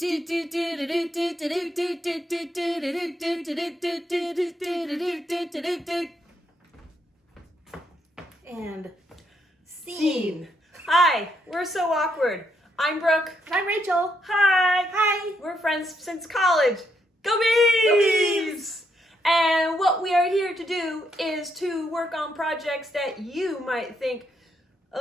And scene. Hi, we're So Awkward. I'm Brooke. And I'm Rachel. Hi. Hi. We're friends since college. Go Beavs! Go Beavs! And what we are here to do is to work on projects that you might think, do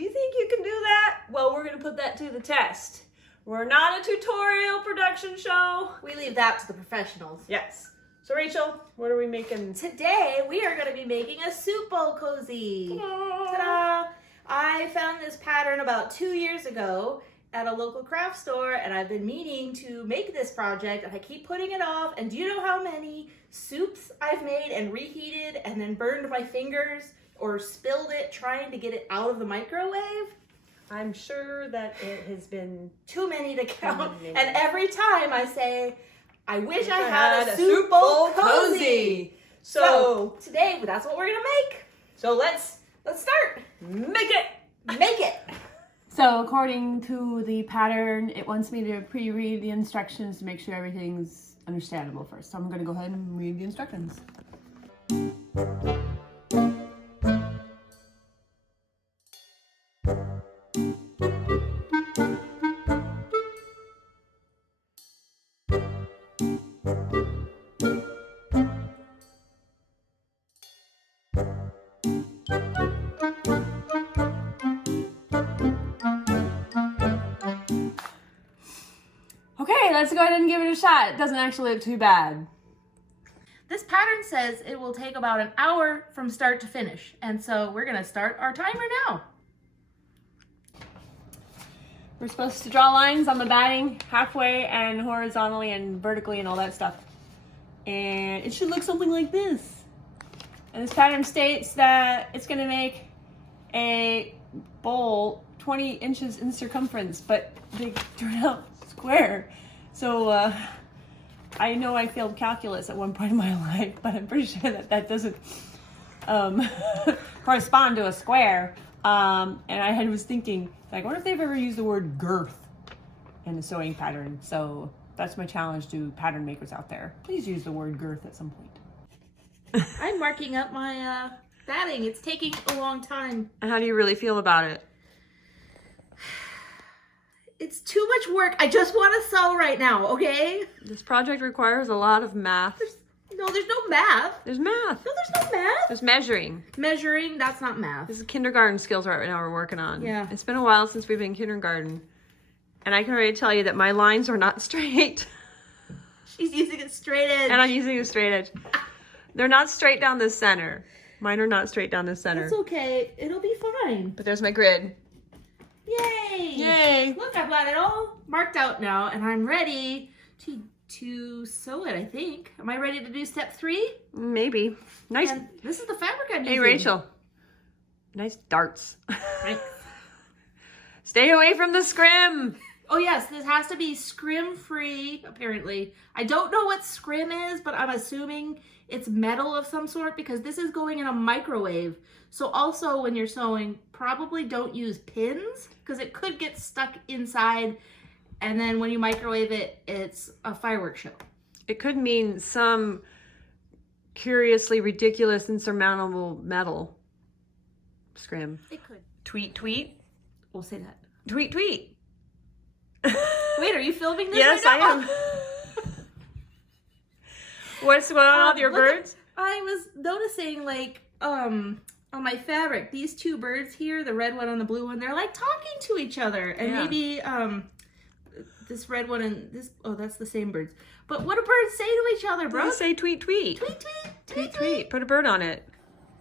you think you can do that? Well, we're going to put that to the test. We're not a tutorial production show. We leave that to the professionals. Yes. So Rachel, what are we making? Today we are going to be making a soup bowl cozy. Ta-da! I found this pattern about 2 years ago at a local craft store, and I've been meaning to make this project, and I keep putting it off. And do you know how many soups I've made and reheated and then burned my fingers or spilled it trying to get it out of the microwave? I'm sure that it has been too many to count. And every time I say, I wish I had a soup bowl cozy. So today, that's what we're gonna make. So let's start. make it. Make it. So according to the pattern, it wants me to pre-read the instructions to make sure everything's understandable first. So I'm going to go ahead and read the instructions. Okay, let's go ahead and give it a shot. It doesn't actually look too bad. This pattern says it will take about an hour from start to finish. And so we're gonna start our timer now. We're supposed to draw lines on the batting halfway and horizontally and vertically and all that stuff. And it should look something like this. And this pattern states that it's gonna make a bowl 20 inches in circumference, but they drew it out square. So I know I failed calculus at one point in my life, but I'm pretty sure that doesn't correspond to a square. And I was thinking, like, I wonder if they've ever used the word girth in the sewing pattern. So that's my challenge to pattern makers out there. Please use the word girth at some point. I'm marking up my batting. It's taking a long time. How do you really feel about it? It's too much work. I just want to sew right now, okay? This project requires a lot of math. There's no math. There's math. No, there's no math. There's measuring. Measuring, that's not math. This is kindergarten skills right now we're working on. Yeah. It's been a while since we've been in kindergarten. And I can already tell you that my lines are not straight. She's using a straight edge. And I'm using a straight edge. They're not straight down the center. Mine are not straight down the center. That's okay. It'll be fine. But there's my grid. Yay! Yay! Look, I've got it all marked out now, and I'm ready to sew it, I think. Am I ready to do step 3? Maybe. Nice. And this is the fabric I'm using. Hey, Rachel. Nice darts. Thanks. Stay away from the scrim. Oh yes, this has to be scrim-free, apparently. I don't know what scrim is, but I'm assuming it's metal of some sort because this is going in a microwave. So also when you're sewing, probably don't use pins because it could get stuck inside, and then when you microwave it, it's a fireworks show. It could mean some curiously ridiculous insurmountable metal. Scrim. It could. Tweet, tweet. We'll say that. Tweet, tweet. Wait, are you filming this? Yes, right now? I am. What's going on with your birds? I was noticing, like, on my fabric, these two birds here, the red one and the blue one, they're like talking to each other. And Yeah. maybe this red one and this, oh, that's the same birds. But what do birds say to each other, bro? They say tweet, tweet. Tweet, tweet, Tweet, tweet. Put a bird on it.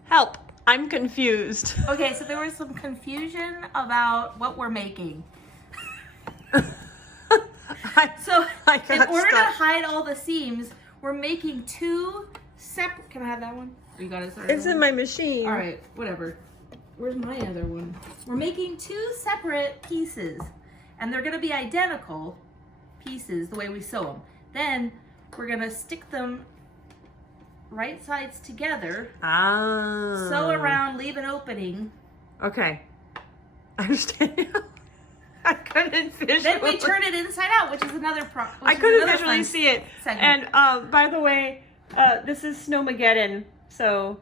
Help. I'm confused. Okay, so there was some confusion about what we're making. So in order to hide all the seams, we're making 2 separate, can I have that one? You got it? It's in my machine. All right, whatever. Where's my other one? We're making 2 separate pieces, and they're gonna be identical pieces the way we sew them. Then we're gonna stick them right sides together, sew around, leave an opening. Okay. I understand. I couldn't visually. Then we turn it inside out, which is another I couldn't visually see it. segment. And by the way, this is Snowmageddon, so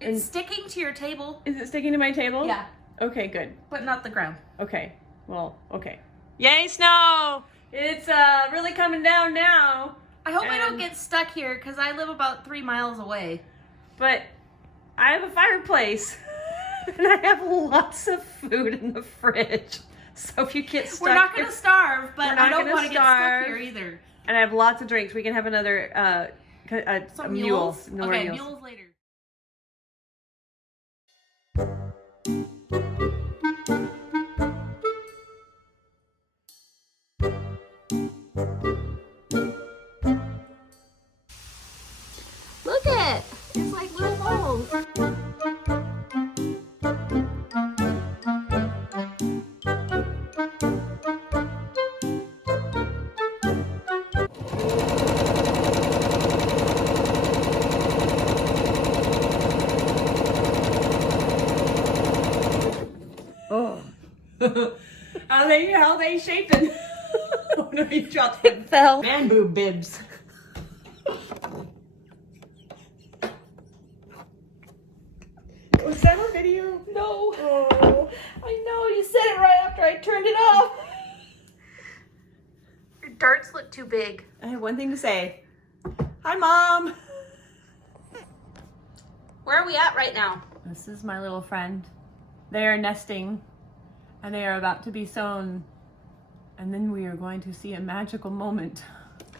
It's sticking to your table. is it sticking to my table? Yeah, Okay, good. but not the ground. Okay. Well, okay. Yay, snow! It's really coming down now. I hope I don't And- get stuck here because I live about 3 miles away. But I have a fireplace and I have lots of food in the fridge. So if you get stuck, We're not going to starve, but We're not I don't gonna want to get starve. stuck here either. and I have lots of drinks. We can have another a Some mule. mules? No more Okay, mules. mules later. Look it! It's like little moles. Oh. how they shaping? Oh no, you dropped it. Fell. Man boob bibs. Was that a video? No. Oh. I know, you said it right after I turned it off. Your darts look too big. I have one thing to say. Hi, Mom. Where are we at right now? This is my little friend. They are nesting and they are about to be sown. And then we are going to see a magical moment.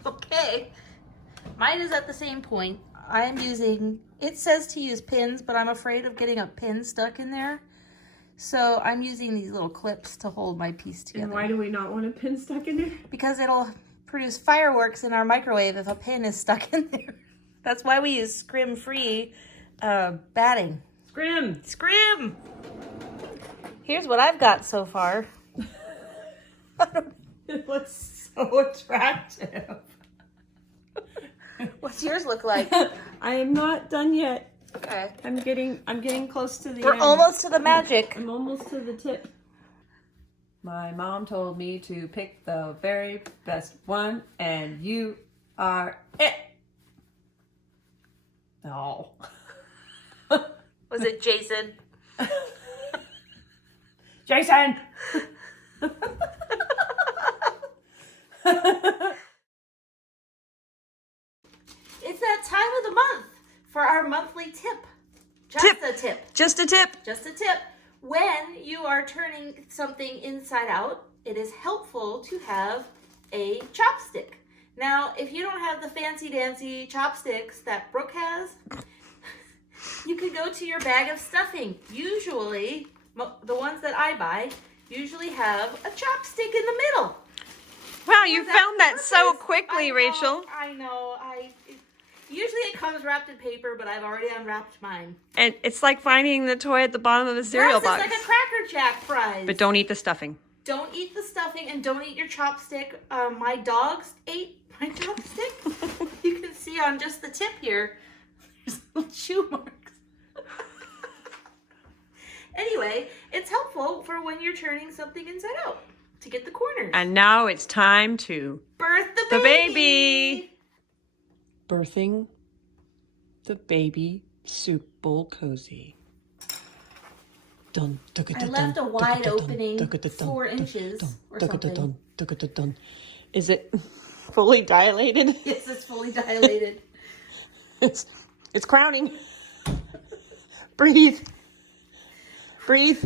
Okay. Mine is at the same point. I'm using, it says to use pins, but I'm afraid of getting a pin stuck in there. So I'm using these little clips to hold my piece together. And why do we not want a pin stuck in there? Because it'll produce fireworks in our microwave if a pin is stuck in there. That's why we use scrim-free batting. Scrim. Scrim! Here's what I've got so far. It looks so attractive. What's yours look like? I am not done yet. Okay. I'm getting close to the We're end. almost to the magic. I'm almost to the tip. My mom told me to pick the very best one, and you are it. No. Was it Jason? Jason! It's that time of the month for our monthly tip. Just Tip. a tip. Just a tip. Just a tip. When you are turning something inside out, it is helpful to have a chopstick. Now, if you don't have the fancy dancy chopsticks that Brooke has, you could go to your bag of stuffing. Usually, the ones that I buy usually have a chopstick in the middle. Wow, you For found that so purpose. quickly, I know, Rachel. I know. Usually it comes wrapped in paper, but I've already unwrapped mine. And it's like finding the toy at the bottom of a cereal Yes, box. it's like a Cracker Jack prize. But don't eat the stuffing. Don't eat the stuffing and don't eat your chopstick. My dogs ate my chopstick. You can see on just the tip here, there's little chew marks. Anyway, it's helpful for when you're turning something inside out to get the corners. And now it's time to Birth the baby. Birthing the baby soup bowl cozy. Dun, I left a wide opening 4 inches or something. Is it fully dilated? Yes, it's fully dilated. It's crowning. Breathe. Breathe.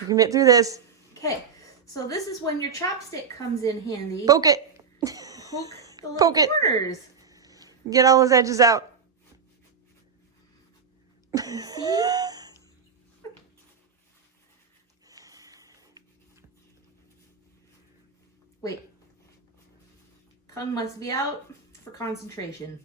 You can get through this. Okay, so this is when your chopstick comes in handy. Poke it. Poke the little Poke it. corners. Get all those edges out. See? Wait. Tongue must be out for concentration.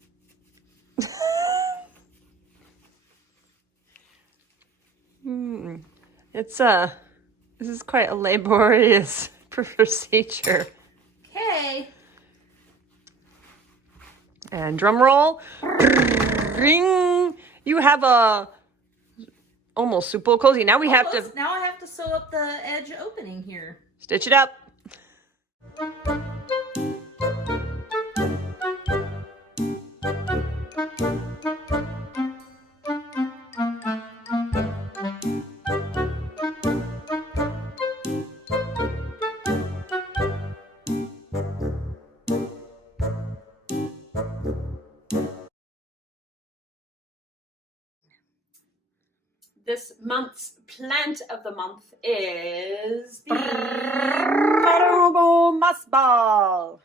It's this is quite a laborious procedure. Okay. And drum roll. Ring. You have a almost soup bowl cozy. Now we have to Almost. Now I have to sew up the edge opening here. stitch it up. This month's plant of the month is the Marimo moss ball.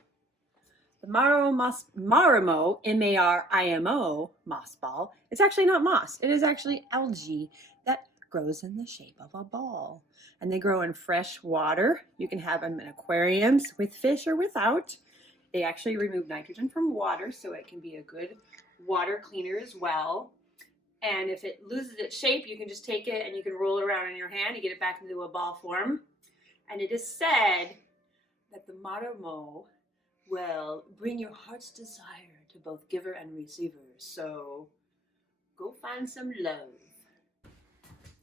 The Marimo, M-A-R-I-M-O, moss ball. It's actually not moss. It is actually algae that grows in the shape of a ball. And they grow in fresh water. You can have them in aquariums with fish or without. They actually remove nitrogen from water, so it can be a good water cleaner as well. And if it loses its shape, you can just take it and you can roll it around in your hand and get it back into a ball form. And it is said that the Marimo will bring your heart's desire to both giver and receiver. So go find some love.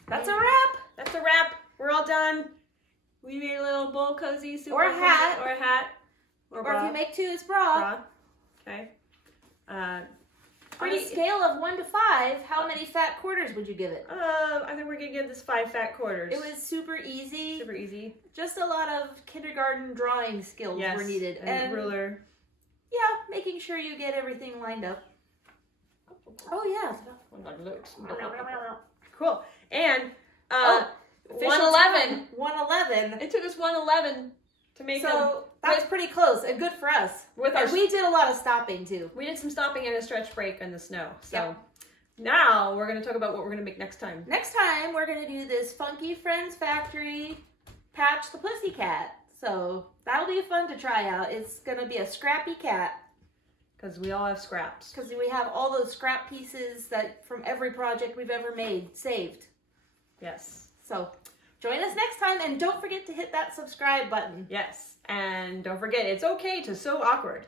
That's a wrap. That's a wrap. We're all done. We made a little bowl cozy, soup Or a bowl hat. cozy, or a hat, Or bra. if you make 2, it's bra. Bra. Okay. On a scale of 1 to 5, how many fat quarters would you give it? I think we're gonna give this 5 fat quarters. It was super easy. super easy. Just a lot of kindergarten drawing skills Yes, were needed. and a ruler. Yeah, making sure you get everything lined up. Oh yeah. Cool. And official 111. 111. It took us 111 to make them. So that's pretty close and good for us. With our And we did a lot of stopping too. We did some stopping and a stretch break in the snow. So Yep. now we're going to talk about what we're going to make next time. Next time we're gonna do this Funky Friends Factory Patch the Pussycat. So that'll be fun to try out. It's gonna be a scrappy cat. Because we all have scraps. Because we have all those scrap pieces that from every project we've ever made saved. Yes. So join us next time and don't forget to hit that subscribe button. Yes. And don't forget, it's okay to sew awkward.